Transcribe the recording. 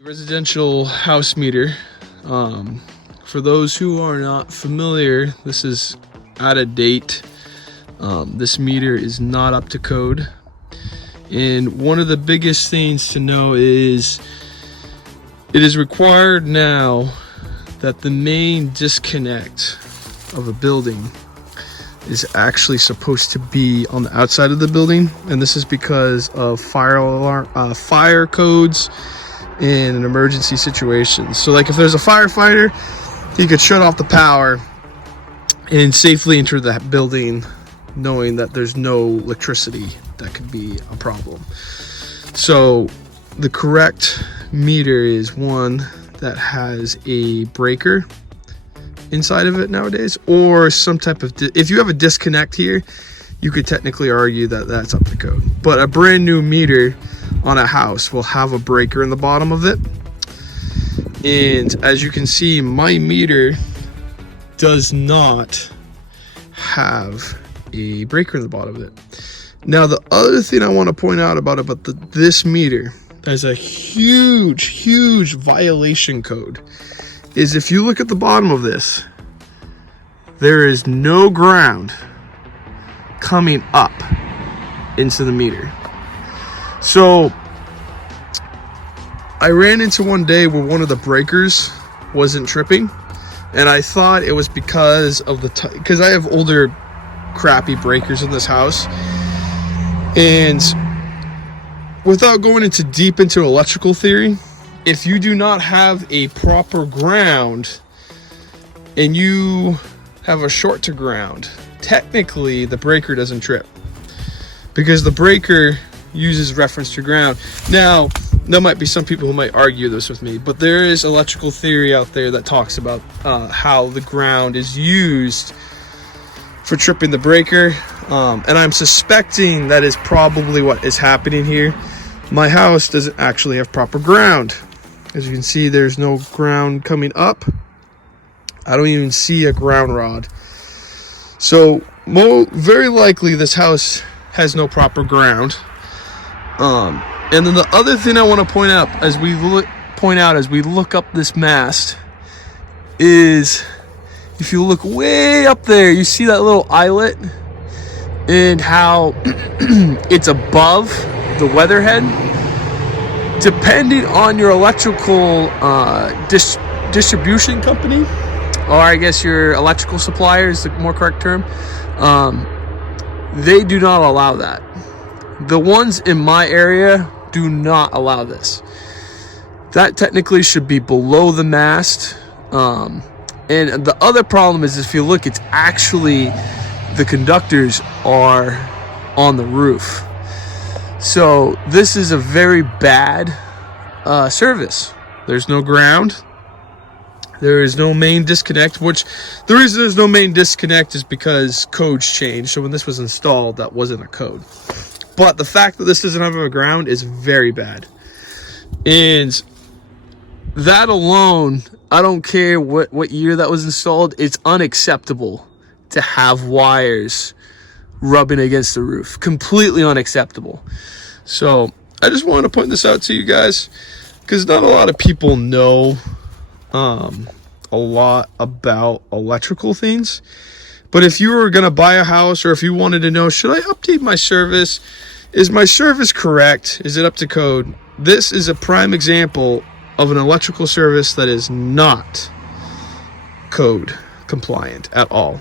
Residential house meter. For those who are not familiar, this is out of date. This meter is not up to code. And one of the biggest things to know is it is required now that the main disconnect of a building is actually supposed to be on the outside of the building, and this is because of fire alarm, fire codes in an emergency situation. So like if there's a firefighter, he could shut off the power and safely enter that building knowing that there's no electricity that could be a problem. So the correct meter is one that has a breaker inside of it nowadays, or some type of if you have a disconnect here, you could technically argue that that's up to code. But a brand new meter on a house will have a breaker in the bottom of it, and as you can see, my meter does not have a breaker in the bottom of it. Now the other thing I want to point out about this meter, there's a huge violation code, is if you look at the bottom of this, there is no ground coming up into the meter. So I ran into one day where one of the breakers wasn't tripping, and I thought it was because of because I have older crappy breakers in this house, and without going into deep into electrical theory, if you do not have a proper ground and you have a short to ground, technically the breaker doesn't trip because the breaker uses reference to ground. Now, there might be some people who might argue this with me, but there is electrical theory out there that talks about how the ground is used for tripping the breaker, and I'm suspecting that is probably what is happening here. My house doesn't actually have proper ground. As you can see, there's no ground coming up. I don't even see a ground rod. So very likely this house has no proper ground. And then the other thing I want to point out as we look up this mast is, if you look way up there, you see that little eyelet and how it's above the weatherhead. Depending on your electrical distribution company, or I guess your electrical supplier is the more correct term, they do not allow that. The ones in my area do not allow this. That technically should be below the mast. And the other problem is, if you look, it's actually the conductors are on the roof. So this is a very bad service. There's no ground. There is no main disconnect, which the reason there's no main disconnect is because codes changed. So when this was installed, that wasn't a code. But the fact that this doesn't have a ground is very bad. And that alone, I don't care what year that was installed, it's unacceptable to have wires rubbing against the roof. Completely unacceptable. So I just wanted to point this out to you guys, because not a lot of people know a lot about electrical things. But if you were going to buy a house, or if you wanted to know, should I update my service? Is my service correct? Is it up to code? This is a prime example of an electrical service that is not code compliant at all.